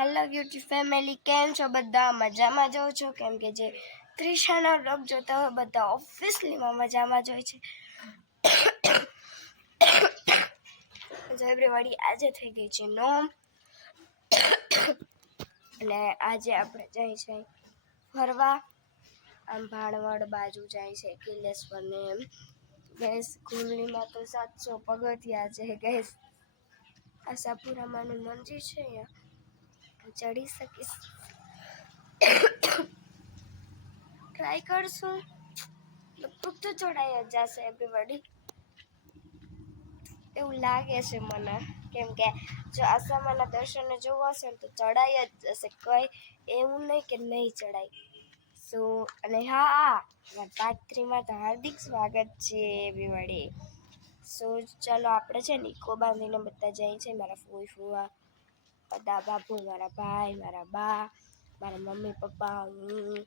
Hello beauty family કેમ છો? બધા મજામાં જાઓ છો. કેમ કે જે ત્રિશાના બ્લોગ જોતા હોય, બધા ઓફિસલીમાં મજામાં જોઈ છે. જો એવરીબડી આજે થઈ ગઈ છે નોમ અને આજે આપણે જઈ છે ફરવા. આમ ભાણવડ બાજુ જાય છે કિલેશ્વરને એમ. ગેસ ઘૂમલીમાં તો સાતસો પગથિયા છે ગેસ આશાપુરામાંનું મંદિર છે અહીંયા. ચડી શકીશ. ટ્રાય કરશું. લગભગ તો ચડાઈ જ જશે એવરીબડી એવું લાગે છે મને. કેમ કે જો આસામાના દર્શને જોવા હશે તો ચડાઈ જ જશે. કોઈ એવું નહીં કે નહીં ચડાય. સો અને હા પાર્ટ થ્રીમાં તો હાર્દિક સ્વાગત છે એવરીબડી સો ચાલો, આપણે છે ને ઇકો બાંધીને બધા જાય છે મારા ફૂઈ ફૂવા બધા બાપુ મારા ભાઈ મારા બા મારા મમ્મી પપ્પા હું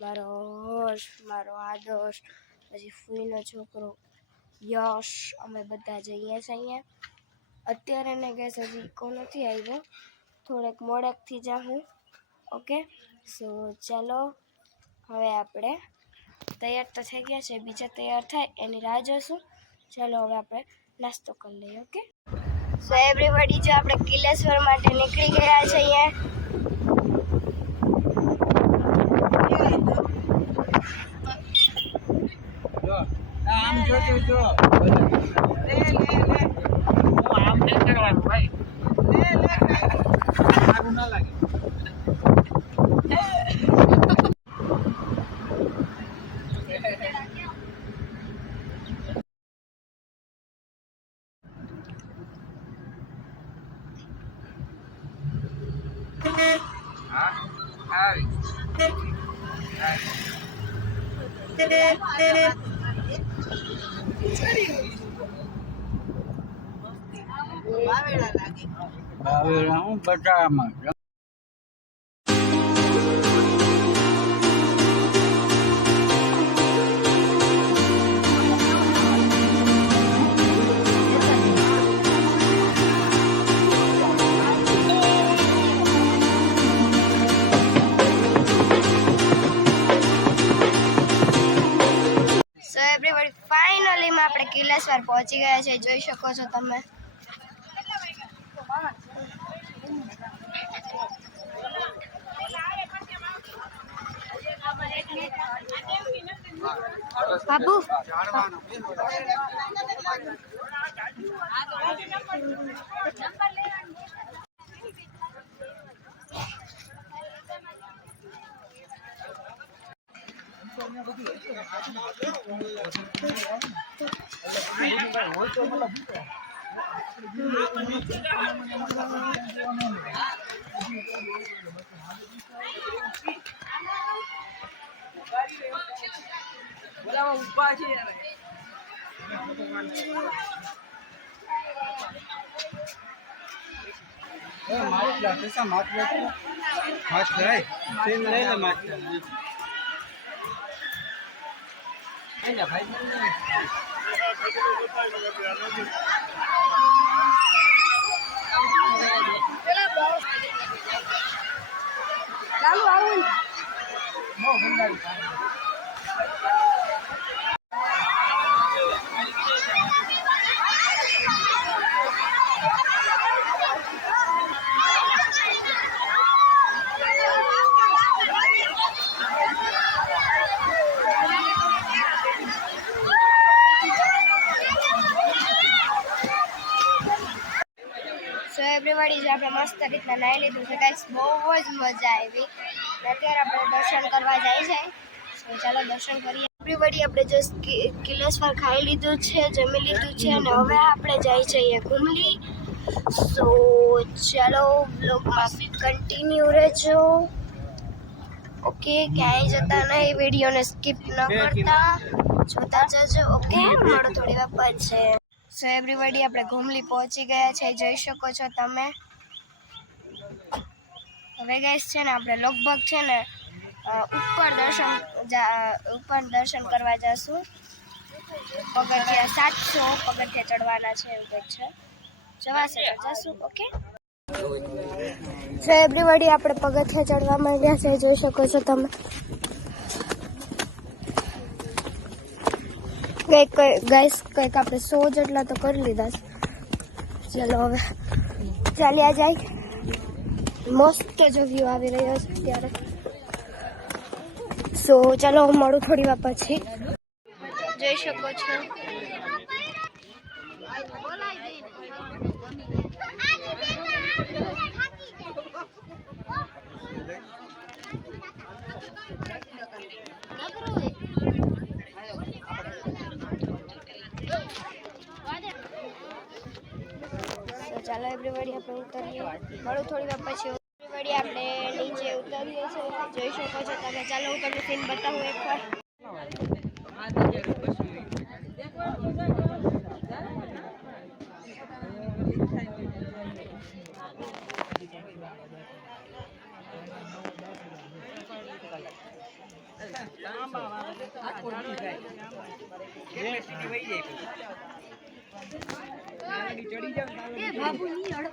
મારો હર્ષ મારો આદર્શ પછી ફૂઈનો છોકરો યશ અમે બધા જઈએ છીએ અહીંયા અત્યારે ને ગેસ હજી ઇકો નથી આવ્યો થોડેક મોડેકથી જાઉં ઓકે સો ચાલો હવે આપણે તૈયાર તો થઈ ગયા છે બીજા તૈયાર થાય એની રાહ જોશું ચાલો હવે આપણે નાસ્તો કરી લઈએ ઓકે સો એવરીબડી જો આપણે કિલેશ્વર માટે નીકળી ગયા છીએ અહીંયા. આમ જોજો જો લે લે લે. આમ નહીં કરવાનું ભાઈ. લે લે. હા આવી. બાવેલા હું સો એવરીબડી ફાઇનલીમાં આપણે કિલેશ્વર પહોંચી ગયા છે. જોઈ શકો છો તમે. બાબુ? બોલાવા ઊભા છે યાર માટલા પૈસા માટલા તેલ લઈ લે માટલા ચાલુ એવરીબડી જે આપણે મસ્ત રીતના નાહી લીધું છે ગાઈસ બહુ જ મજા આવી. અત્યારે આપણે દર્શન કરવા જાય છે. ચાલો દર્શન કરીએ. એવરીબડી આપણે જો કિલેશ્વર ખાઈ લીધું છે જમી લીધું છે અને હવે આપણે જાય જઈએ ઘૂમલી. સો ચાલો બ્લોગમાં કન્ટિન્યુ રહેજો. ઓકે ક્યાંય જતા નહીં વિડીયોને સ્કીપ ન કરતા. જોતા જજો. ઓકે મળો થોડી વાર પછી. સો એવરીબડી આપણે ઘૂમલી પહોંચી ગયા છે. જોઈ શકો છો તમે. હવે ગાઈસ છે ને, આપણે લગભગ છે ને ઉપર દર્શન ઉપર દર્શન કરવા જશું. પગથિયા સાતસો, પગથિયા ચડવાના છે એવું કંઈક છે. જવાશે તો જશું ઓકે સો એવરીબડી આપણે પગથિયા ચડવા માંડ્યા છે. જોઈ શકો છો તમે. કંઈક ગાઈસ કંઈક આપણે સો જેટલા તો કરી લીધા છે. ચલો હવે ચાલ્યા જાય. મસ્ત જો વ્યૂ આવી રહ્યો છે ત્યારે સો ચાલો હું મળું થોડી વાર પછી. જઈ શકો છો. તો ચાલો એવરીબડી આપણે ઉતરીએ. મળું થોડી વાર પછી. એવરીબડી આપણે નીચે ઉતરીએ છીએ. જોઈ શકો છો તમે. ચાલો, હું તમને સીન બતાવું એકવાર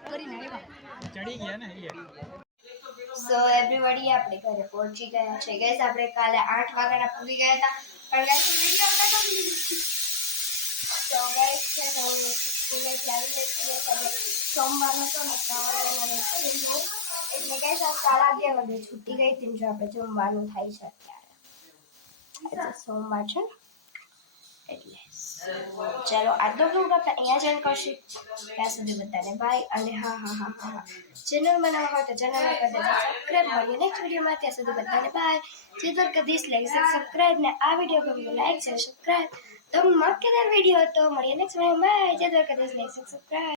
ચડી ગયા ને અહીંયા સો એવરીબડી આપણે ઘરે પહોંચી ગયા છે. ગઈસ આપણે કાલે આઠ વાગ્યાના પૂરી ગયા હતા. પણ ગાઈસ વીડિયો આવતા તો ગાઈસ છે તો હું સ્કૂલેથી આવી ગઈ છું. Guys, આજે સોમવાર હતો ને ત્રણ વાગ્યાનો સ્કૂલ હતો. એટલે ગાઈસ આ સાડા બે વાગે છૂટી ગઈ હતી ને જો આપણે જમવાનું થાય છે અત્યારે. આજે સોમવાર છે એટલે ચાલો આજનો બ્લોગ આપણે અહીંયા જ end કરશું ત્યાં સુધી બધાને બાય અને હા હા હા હા હા ચેનલ બનાવવા હોય તો ચેનલ કરી દેજો સબસ્ક્રાઈબ મળીએ નેક્સ્ટ વિડીયોમાં ત્યાં સુધી બધાને બાય જે દ્વારકાધીશ લાઈક સબસ્ક્રાઈબ ને આ વીડિયો ગમ્યો લાઈક છે સબસ્ક્રાઈબ તો મકેદાર વીડિયો હતો મળીએ નેક્સ્ટ વીડિયો બાય જય દ્વારકાધીશ લાઈક સબસ્ક્રાઈબ